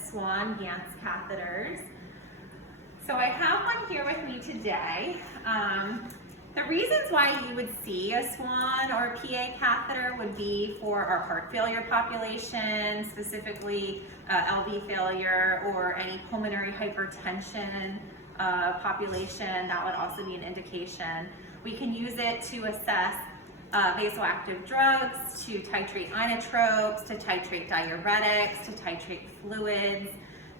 SWAN Gans catheters. So I have one here with me today. The reasons why you would see a SWAN or a PA catheter would be for our heart failure population, specifically LV failure or any pulmonary hypertension population. That would also be an indication. We can use it to assess vasoactive drugs, to titrate inotropes, to titrate diuretics, to titrate fluids.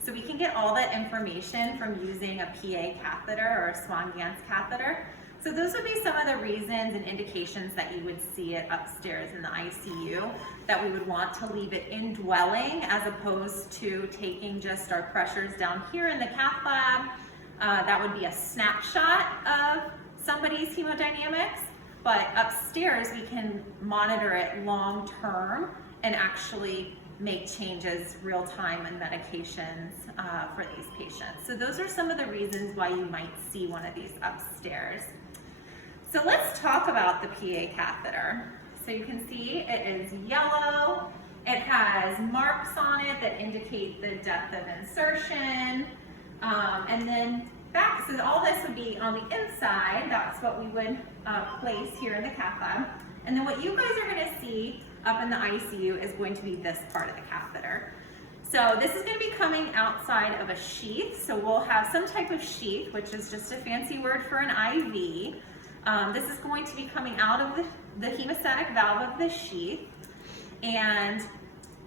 So we can get all that information from using a PA catheter or a SWAN Gans catheter. So those would be some of the reasons and indications that you would see it upstairs in the ICU, that we would want to leave it indwelling as opposed to taking just our pressures down here in the cath lab. That would be a snapshot of somebody's hemodynamics, but upstairs we can monitor it long term and actually make changes real time in medications for these patients. So those are some of the reasons why you might see one of these upstairs. So let's talk about the PA catheter. So you can see it is yellow. It has marks on it that indicate the depth of insertion. And then back, so all this would be on the inside. That's what we would place here in the cath lab. And then what you guys are gonna see up in the ICU is going to be this part of the catheter. So this is going to be coming outside of a sheath. So we'll have some type of sheath, which is just a fancy word for an IV. This is going to be coming out of the hemostatic valve of the sheath. And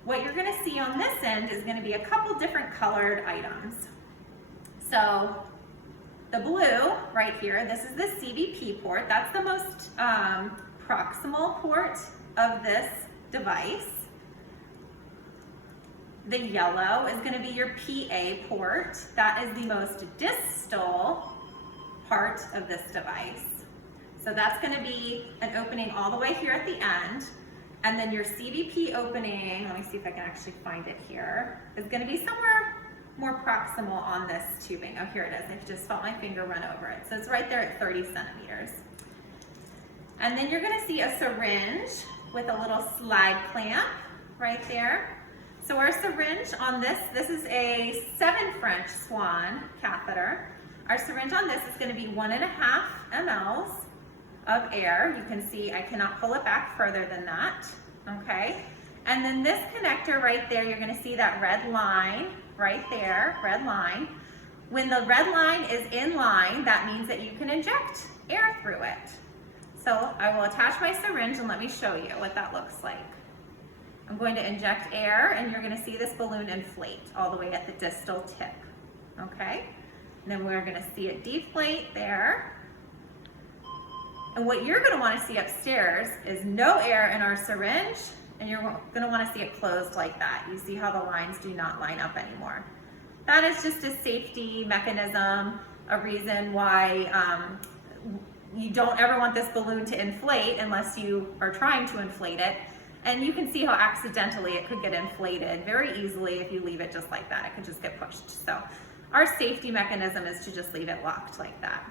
what you're going to see on this end is going to be a couple different colored items. So the blue right here, this is the CVP port. That's the most proximal port of this device. The yellow is going to be your PA port. That is the most distal part of this device. So that's going to be an opening all the way here at the end. And then your CVP opening, let me see if I can actually find it here, is going to be somewhere more proximal on this tubing. Oh, here it is. I just felt my finger run over it. So it's right there at 30 centimeters. And then you're going to see a syringe with a little slide clamp right there. So our syringe on this is a 7 French SWAN catheter. Our syringe on this is going to be 1.5 mLs of air. You can see I cannot pull it back further than that, okay? And then this connector right there, you're going to see that red line right there, red line. When the red line is in line, that means that you can inject air through it. So I will attach my syringe and let me show you what that looks like. I'm going to inject air and you're going to see this balloon inflate all the way at the distal tip, okay? And then we're going to see it deflate there. And what you're going to want to see upstairs is no air in our syringe, and you're going to want to see it closed like that. You see how the lines do not line up anymore. That is just a safety mechanism, a reason why you don't ever want this balloon to inflate unless you are trying to inflate it. And you can see how accidentally it could get inflated very easily if you leave it just like that. It could just get pushed. So our safety mechanism is to just leave it locked like that.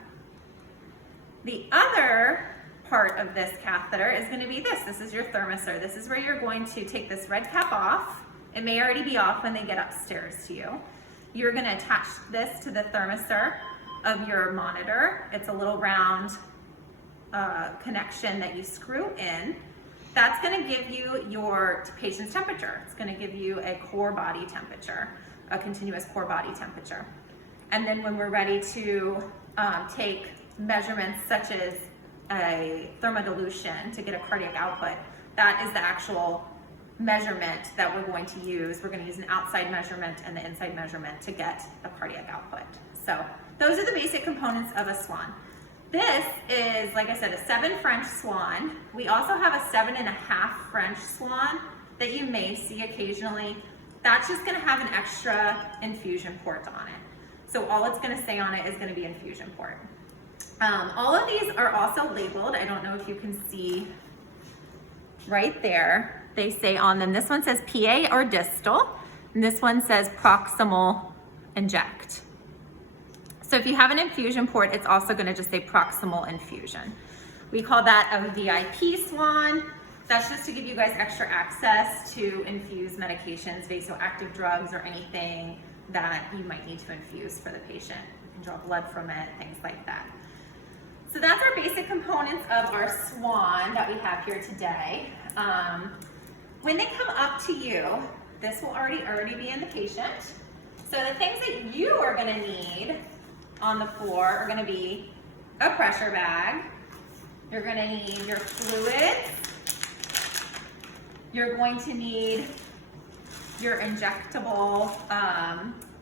The other part of this catheter is going to be this. This is your thermistor. This is where you're going to take this red cap off. It may already be off when they get upstairs to you. You're going to attach this to the thermistor of your monitor. It's a little round connection that you screw in. That's going to give you your patient's temperature. It's going to give you a core body temperature, a continuous core body temperature. And then when we're ready to take measurements such as a thermodilution to get a cardiac output, that is the actual measurement that we're going to use. We're going to use an outside measurement and the inside measurement to get a cardiac output. So those are the basic components of a SWAN. This is, like I said, a 7 French SWAN. We also have a 7.5 French SWAN that you may see occasionally. That's just going to have an extra infusion port on it. So all it's going to say on it is going to be infusion port. All of these are also labeled. I don't know if you can see right there. They say on them, this one says PA or distal, and this one says proximal inject. So if you have an infusion port, it's also going to just say proximal infusion. We call that a VIP SWAN. That's just to give you guys extra access to infuse medications, vasoactive drugs, or anything that you might need to infuse for the patient. You can draw blood from it, things like that. So that's our basic components of our SWAN that we have here today. When they come up to you, this will already be in the patient. So the things that you are going to need on the floor are going to be a pressure bag. You're going to need your fluids. You're going to need your injectable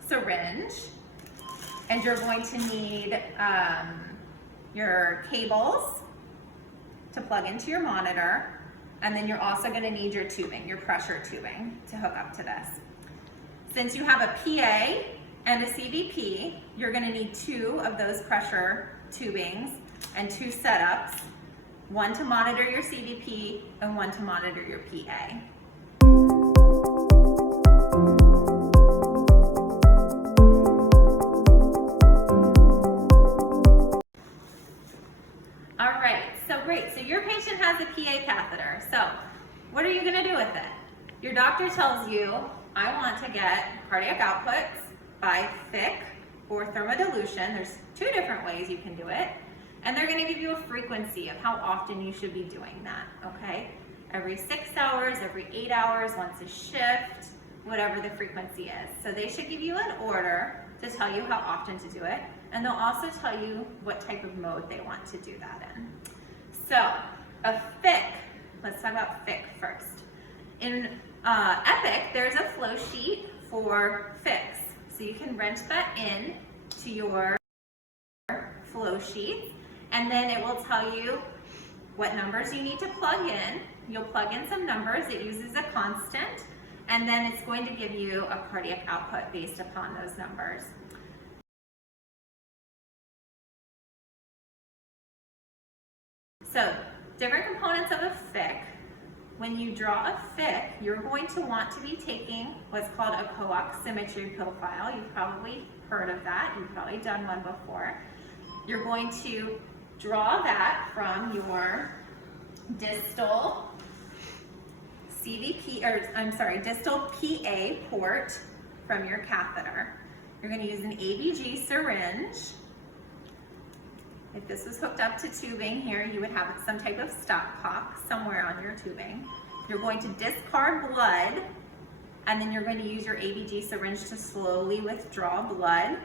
syringe. And you're going to need your cables to plug into your monitor. And then you're also going to need your tubing, your pressure tubing, to hook up to this. Since you have a PA and a CVP, you're going to need 2 of those pressure tubings and 2 setups, one to monitor your CVP and one to monitor your PA. All right, so great. So your patient has a PA catheter. So what are you going to do with it? Your doctor tells you, I want to get cardiac outputs by thick or thermodilution. There's 2 different ways you can do it. And they're going to give you a frequency of how often you should be doing that, okay? Every 6 hours, every 8 hours, once a shift, whatever the frequency is. So they should give you an order to tell you how often to do it. And they'll also tell you what type of mode they want to do that in. So a thick, let's talk about thick first. In Epic, there's a flow sheet for fix. So you can wrench that in to your flow sheet, and then it will tell you what numbers you need to plug in. You'll plug in some numbers, it uses a constant, and then it's going to give you a cardiac output based upon those numbers. So, different components of a FIC. When you draw a FIC, you're going to want to be taking what's called a co-oximetry profile. You've probably heard of that. You've probably done one before. You're going to draw that from your distal distal PA port from your catheter. You're going to use an ABG syringe. If this was hooked up to tubing here, you would have some type of stopcock somewhere on your tubing. You're going to discard blood, and then you're going to use your ABG syringe to slowly withdraw blood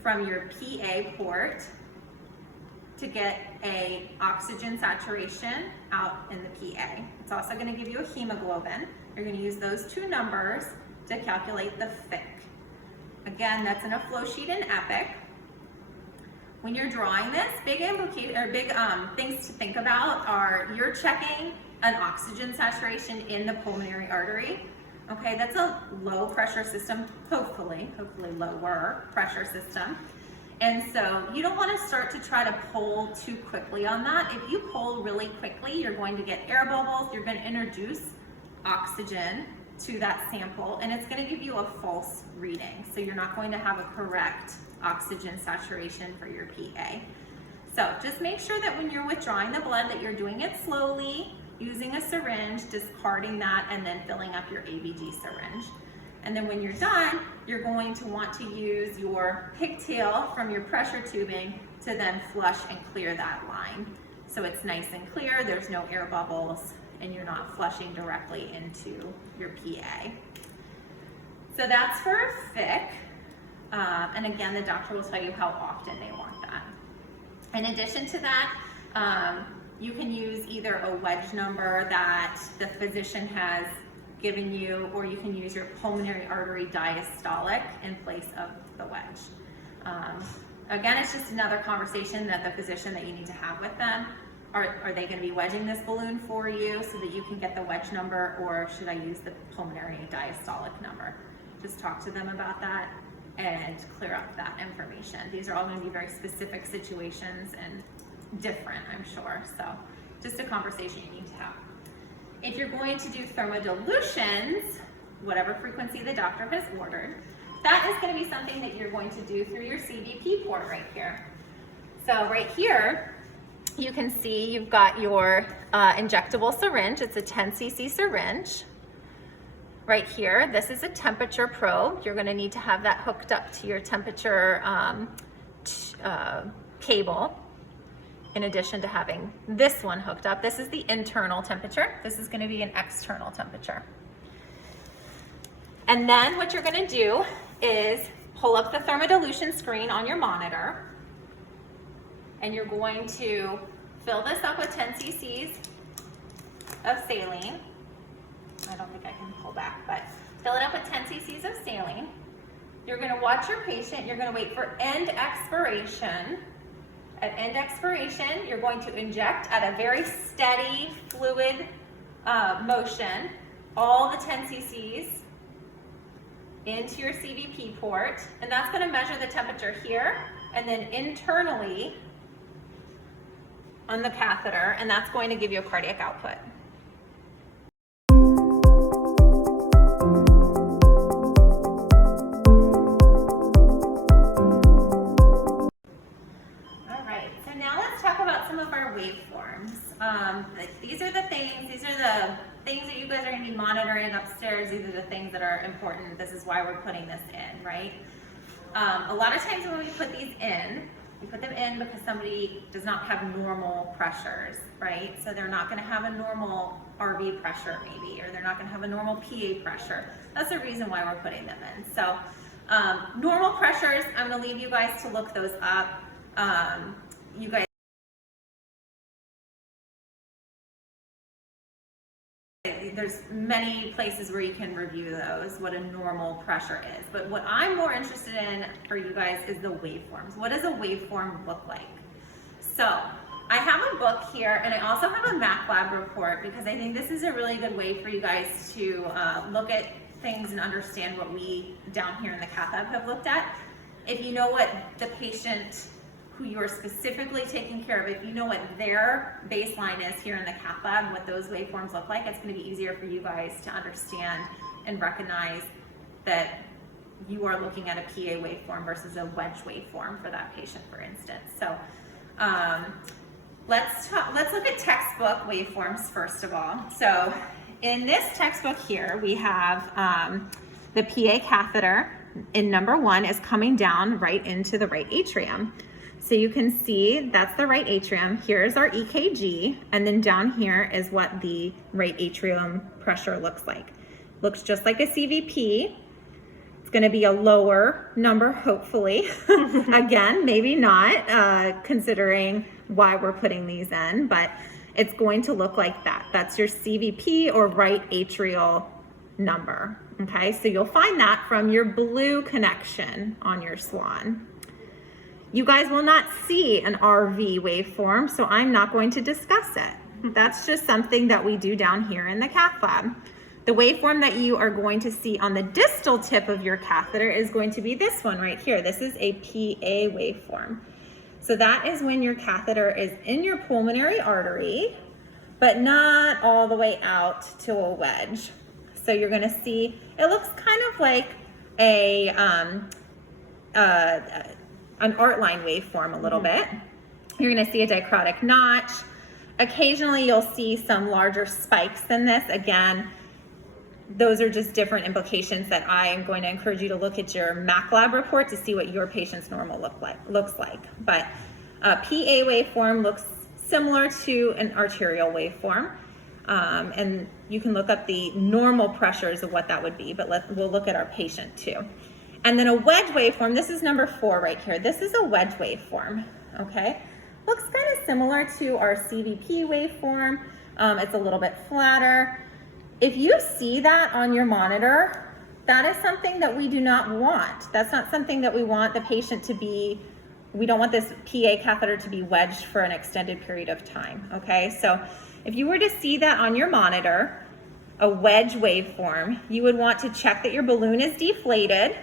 from your PA port to get a oxygen saturation out in the PA. It's also going to give you a hemoglobin. You're going to use those 2 numbers to calculate the FIC. Again, that's in a flow sheet in Epic. When you're drawing this, big things to think about are you're checking an oxygen saturation in the pulmonary artery. Okay, that's a low pressure system, hopefully lower pressure system. And so you don't want to start to try to pull too quickly on that. If you pull really quickly, you're going to get air bubbles, you're going to introduce oxygen to that sample, and it's going to give you a false reading. So you're not going to have a correct oxygen saturation for your PA. So just make sure that when you're withdrawing the blood that you're doing it slowly, using a syringe, discarding that, and then filling up your ABG syringe. And then when you're done, you're going to want to use your pigtail from your pressure tubing to then flush and clear that line. So it's nice and clear, there's no air bubbles, and you're not flushing directly into your PA. So that's for a FIC. And again, the doctor will tell you how often they want that. In addition to that, you can use either a wedge number that the physician has given you, or you can use your pulmonary artery diastolic in place of the wedge. Again, it's just another conversation that the physician that you need to have with them. Are they going to be wedging this balloon for you so that you can get the wedge number, or should I use the pulmonary diastolic number? Just talk to them about that and clear up that information. These are all going to be very specific situations and different, I'm sure. So just a conversation you need to have. If you're going to do thermodilutions, whatever frequency the doctor has ordered, that is going to be something that you're going to do through your CVP port right here. So right here, you can see you've got your injectable syringe. It's a 10 cc syringe. Right here, this is a temperature probe. You're gonna need to have that hooked up to your temperature cable, in addition to having this one hooked up. This is the internal temperature. This is gonna be an external temperature. And then what you're gonna do is pull up the thermodilution screen on your monitor, and you're going to fill this up with 10 cc's of saline. I don't think I can pull back, but fill it up with 10 cc's of saline. You're gonna watch your patient. You're gonna wait for end expiration. At end expiration, you're going to inject at a very steady fluid motion all the 10 cc's into your CVP port, and that's gonna measure the temperature here, and then internally on the catheter, and that's going to give you a cardiac output. These are the things that you guys are going to be monitoring upstairs. These are the things that are important. This is why we're putting this in, right? A lot of times when we put these in, we put them in because somebody does not have normal pressures, right? So they're not going to have a normal RV pressure maybe, or they're not going to have a normal PA pressure. That's the reason why we're putting them in. So normal pressures, I'm going to leave you guys to look those up. You guys, there's many places where you can review those, what a normal pressure is. But what I'm more interested in for you guys is the waveforms. What does a waveform look like? So I have a book here, and I also have a MACLab report, because I think this is a really good way for you guys to look at things and understand what we down here in the cath lab have looked at. If you know what the patient who you're specifically taking care of, if you know what their baseline is here in the cath lab, what those waveforms look like, it's going to be easier for you guys to understand and recognize that you are looking at a PA waveform versus a wedge waveform for that patient, for instance. So let's look at textbook waveforms first of all. So in this textbook here, we have the PA catheter in number 1 is coming down right into the right atrium. So you can see that's the right atrium. Here's our EKG, and then down here is what the right atrium pressure looks like. Looks just like a CVP. It's gonna be a lower number, hopefully. Again, maybe not, considering why we're putting these in, but it's going to look like that. That's your CVP, or right atrial number, okay? So you'll find that from your blue connection on your SWAN. You guys will not see an RV waveform, so I'm not going to discuss it. That's just something that we do down here in the cath lab. The waveform that you are going to see on the distal tip of your catheter is going to be this one right here. This is a PA waveform. So that is when your catheter is in your pulmonary artery, but not all the way out to a wedge. So you're gonna see, it looks kind of like an art line waveform a little bit. You're gonna see a dichrotic notch. Occasionally you'll see some larger spikes than this. Again, those are just different implications that I am going to encourage you to look at your MACLab report to see what your patient's normal looks like. But PA waveform looks similar to an arterial waveform. And you can look up the normal pressures of what that would be, but we'll look at our patient too. And then a wedge waveform, this is number 4 right here. This is a wedge waveform, okay? Looks kind of similar to our CVP waveform. It's a little bit flatter. If you see that on your monitor, that is something that we do not want. That's not something that we want the patient to be, we don't want this PA catheter to be wedged for an extended period of time, okay? So if you were to see that on your monitor, a wedge waveform, you would want to check that your balloon is deflated.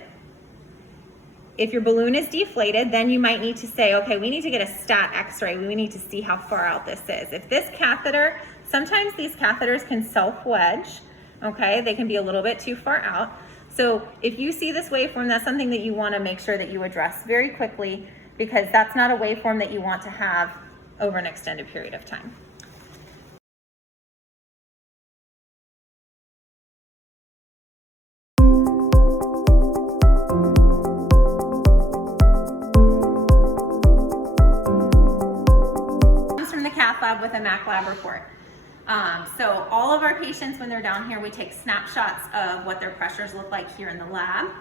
If your balloon is deflated, then you might need to say, okay, we need to get a stat x-ray. We need to see how far out this is. If this catheter, sometimes these catheters can self-wedge, okay? They can be a little bit too far out. So if you see this waveform, that's something that you wanna make sure that you address very quickly, because that's not a waveform that you want to have over an extended period of time. Comes from the cath lab with a Mac lab report. So all of our patients, when they're down here, we take snapshots of what their pressures look like here in the lab.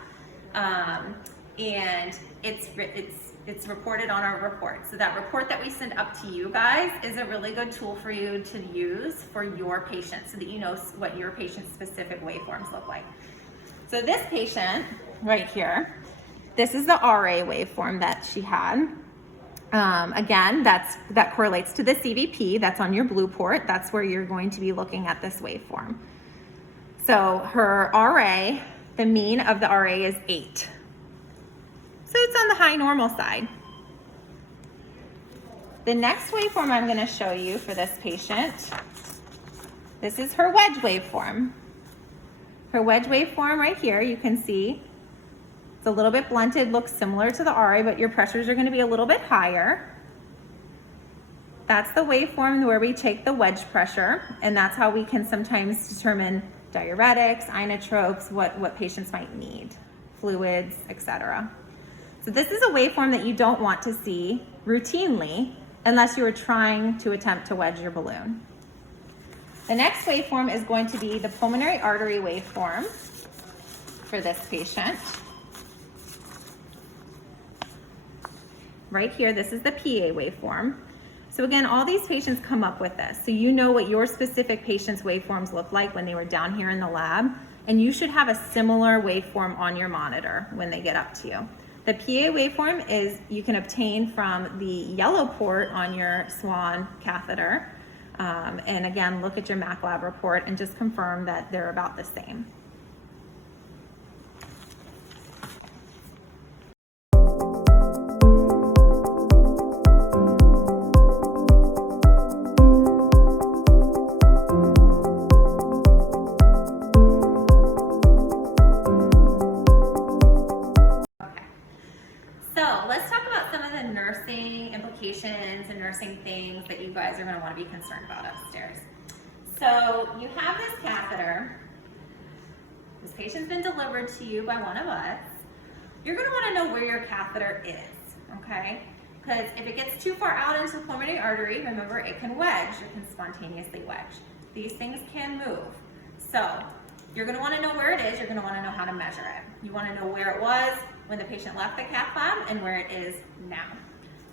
And it's reported on our report. So that report that we send up to you guys is a really good tool for you to use for your patients so that you know what your patient's specific waveforms look like. So this patient right here, this is the RA waveform that she had. Again, that correlates to the CVP. That's on your blue port. That's where you're going to be looking at this waveform. So her RA, the mean of the RA is 8. So it's on the high normal side. The next waveform I'm going to show you for this patient, this is her wedge waveform. Her wedge waveform right here, you can see it's a little bit blunted, looks similar to the RA, but your pressures are going to be a little bit higher. That's the waveform where we take the wedge pressure, and that's how we can sometimes determine diuretics, inotropes, what patients might need, fluids, etc. So this is a waveform that you don't want to see routinely unless you are trying to attempt to wedge your balloon. The next waveform is going to be the pulmonary artery waveform for this patient. Right here, this is the PA waveform. So again, all these patients come up with this. So you know what your specific patient's waveforms look like when they were down here in the lab, and you should have a similar waveform on your monitor when they get up to you. The PA waveform is you can obtain from the yellow port on your SWAN catheter. And again, look at your Mac lab report and just confirm that they're about the same. Implications and nursing things that you guys are going to want to be concerned about upstairs. So you have this catheter. This patient's been delivered to you by one of us. You're going to want to know where your catheter is, okay? Because if it gets too far out into the pulmonary artery, remember it can wedge, it can spontaneously wedge. These things can move. So you're going to want to know where it is, you're going to want to know how to measure it. You want to know where it was when the patient left the cath lab and where it is now.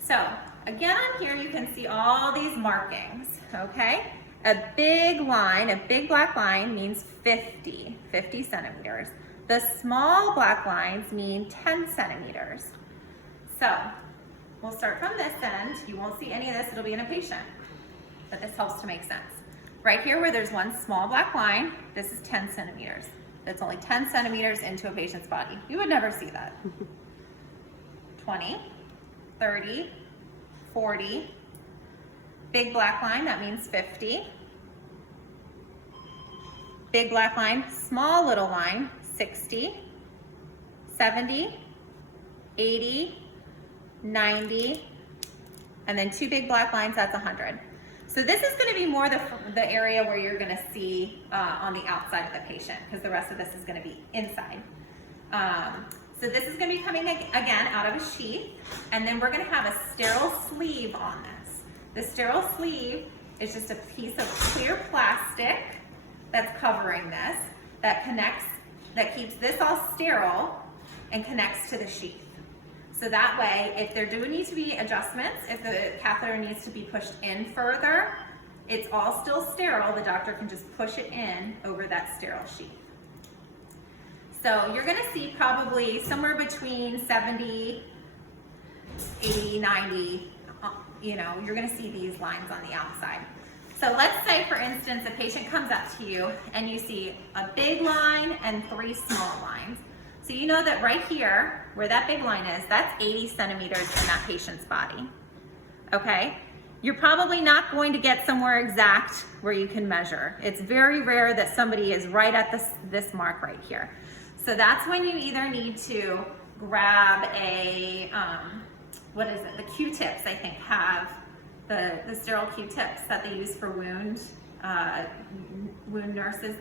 So again, on here you can see all these markings, okay? A big line, a big black line means 50 centimeters. The small black lines mean 10 centimeters. So we'll start from this end. You won't see any of this, it'll be in a patient, but this helps to make sense. Right here where there's one small black line, this is 10 centimeters. That's only 10 centimeters into a patient's body. You would never see that. 20. 30, 40, big black line, that means 50. Big black line, small little line, 60, 70, 80, 90, and then two big black lines, that's 100. So this is going to be more the area where you're going to see on the outside of the patient, because the rest of this is going to be inside. So this is going to be coming again out of a sheath, and then we're going to have a sterile sleeve on this. The sterile sleeve is just a piece of clear plastic that's covering this, that keeps this all sterile and connects to the sheath. So that way, if there do need to be adjustments, if the catheter needs to be pushed in further, it's all still sterile. The doctor can just push it in over that sterile sheath. So you're gonna see probably somewhere between 70, 80, 90, you're gonna see these lines on the outside. So let's say, for instance, a patient comes up to you and you see a big line and 3 small lines. So you know that right here, where that big line is, that's 80 centimeters in that patient's body, okay? You're probably not going to get somewhere exact where you can measure. It's very rare that somebody is right at this mark right here. So that's when you either need to grab a, the Q-tips, I think, have the sterile Q-tips that they use for wound nurses,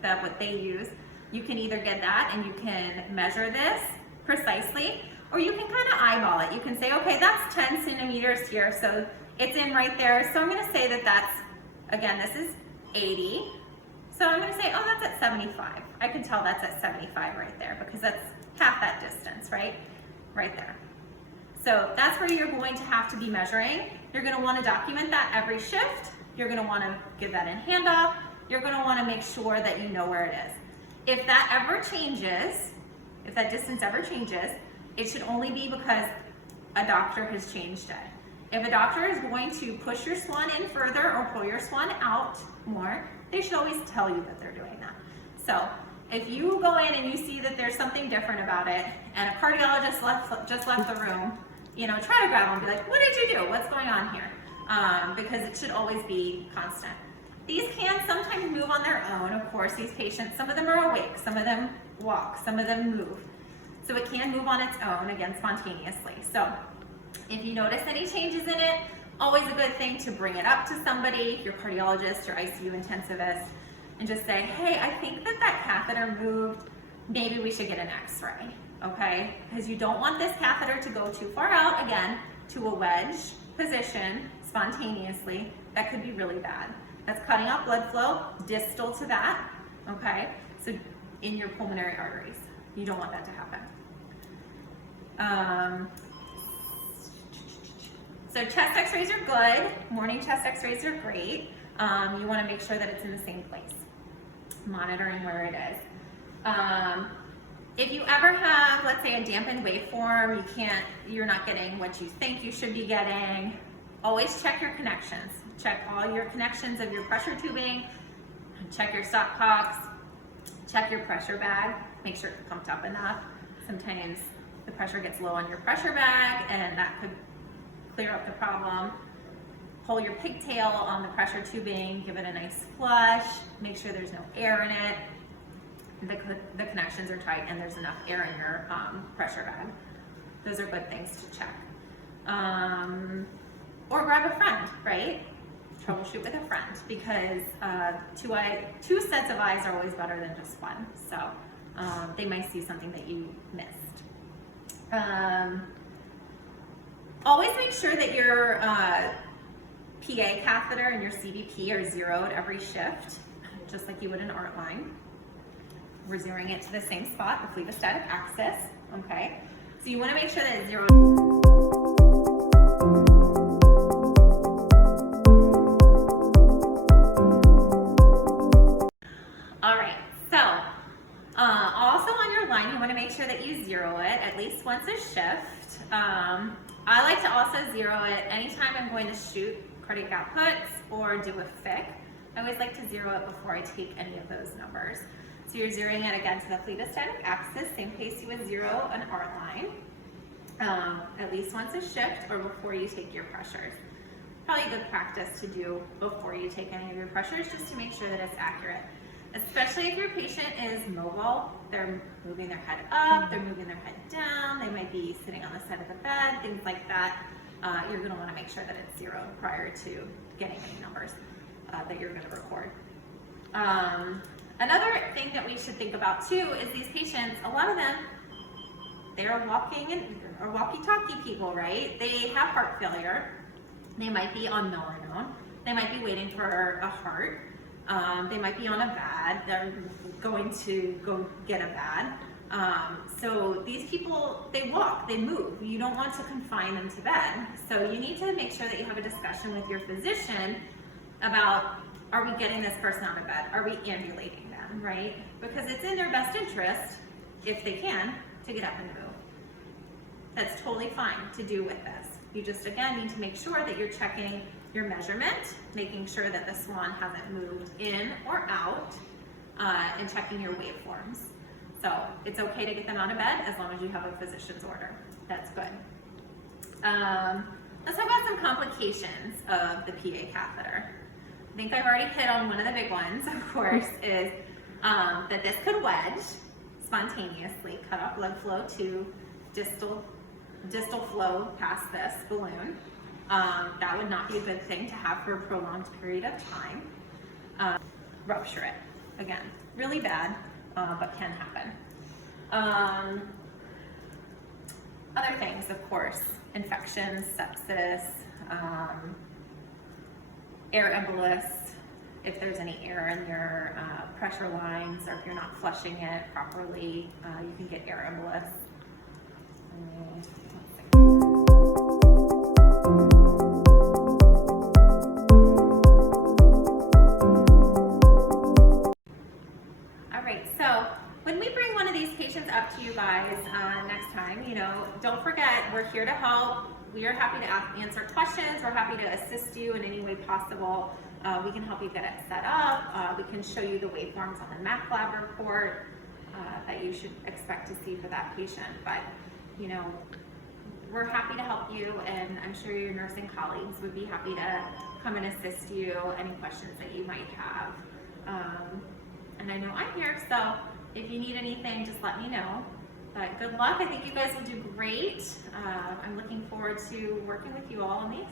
that what they use. You can either get that and you can measure this precisely, or you can kind of eyeball it. You can say, okay, that's 10 centimeters here, so it's in right there. So I'm gonna say that that's, again, this is 80. So I'm gonna say, oh, that's at 75. I can tell that's at 75 right there because that's half that distance, right? Right there. So that's where you're going to have to be measuring. You're gonna wanna document that every shift. You're gonna wanna give that in handoff. You're gonna wanna make sure that you know where it is. If that ever changes, if that distance ever changes, it should only be because a doctor has changed it. If a doctor is going to push your SWAN in further or pull your SWAN out more, they should always tell you that they're doing that. So if you go in and you see that there's something different about it, and a cardiologist just left the room, you know, try to grab them and be like, what did you do? What's going on here? Because it should always be constant. These can sometimes move on their own. Of course, these patients, some of them are awake, some of them walk, some of them move. So it can move on its own, again, spontaneously. So if you notice any changes in it, always a good thing to bring it up to somebody, your cardiologist, your ICU intensivist, and just say, hey, I think that catheter moved. Maybe we should get an x-ray, okay? Because you don't want this catheter to go too far out, again, to a wedge position spontaneously. That could be really bad. That's cutting off blood flow distal to that, okay? So in your pulmonary arteries. You don't want that to happen. So chest x-rays are good. Morning chest x-rays are great. You want to make sure that it's in the same place. Monitoring where it is. If you ever have, let's say, a dampened waveform, you're not getting what you think you should be getting, always check your connections. Check all your connections of your pressure tubing, check your stopcocks, check your pressure bag, make sure it's pumped up enough. Sometimes the pressure gets low on your pressure bag and that could clear up the problem. Pull your pigtail on the pressure tubing, give it a nice flush, make sure there's no air in it, the connections are tight and there's enough air in your pressure bag. Those are good things to check. Or grab a friend, right? Troubleshoot with a friend, because two sets of eyes are always better than just one. So they might see something that you missed. Always make sure that your PA catheter and your CVP are zeroed every shift, just like you would an art line. We're zeroing it to the same spot, the fleetostatic axis, okay? So you wanna make sure that it's zeroed. Make sure that you zero it at least once a shift. I like to also zero it anytime I'm going to shoot cardiac outputs or do a FIC. I always like to zero it before I take any of those numbers. So you're zeroing it again to the fleetostatic axis, same place you would zero an art line, at least once a shift or before you take your pressures. Probably a good practice to do before you take any of your pressures, just to make sure that it's accurate. Especially if your patient is mobile, they're moving their head up, they're moving their head down, they might be sitting on the side of the bed, things like that. You're gonna wanna make sure that it's zeroed prior to getting any numbers that you're gonna record. Another thing that we should think about too is these patients, a lot of them, they're walking and are walkie-talkie people, right? They have heart failure. They might be on melanone. They might be waiting for a heart. They might be on a VAD, they're going to go get a VAD. So these people, they walk, they move. You don't want to confine them to bed. So you need to make sure that you have a discussion with your physician about, are we getting this person out of bed? Are we ambulating them, right? Because it's in their best interest, if they can, to get up and move. That's totally fine to do with this. You just, again, need to make sure that you're checking your measurement, making sure that the SWAN hasn't moved in or out, and checking your waveforms. So it's okay to get them out of bed as long as you have a physician's order. That's good. Let's talk about some complications of the PA catheter. I think I've already hit on one of the big ones, of course, is that this could wedge spontaneously, cut off blood flow to distal flow past this balloon. That would not be a good thing to have for a prolonged period of time. Rupture it. Again, really bad, but can happen. Other things, of course, infections, sepsis, air embolus, if there's any air in your pressure lines, or if you're not flushing it properly, you can get air embolus. All right, so when we bring one of these patients up to you guys next time, don't forget, we're here to help. We are happy to answer questions. We're happy to assist you in any way possible. We can help you get it set up. We can show you the waveforms on the Mac Lab report that you should expect to see for that patient. But, we're happy to help you, and I'm sure your nursing colleagues would be happy to come and assist you, any questions that you might have. And I know I'm here, so if you need anything, just let me know. But good luck. I think you guys will do great. I'm looking forward to working with you all on these.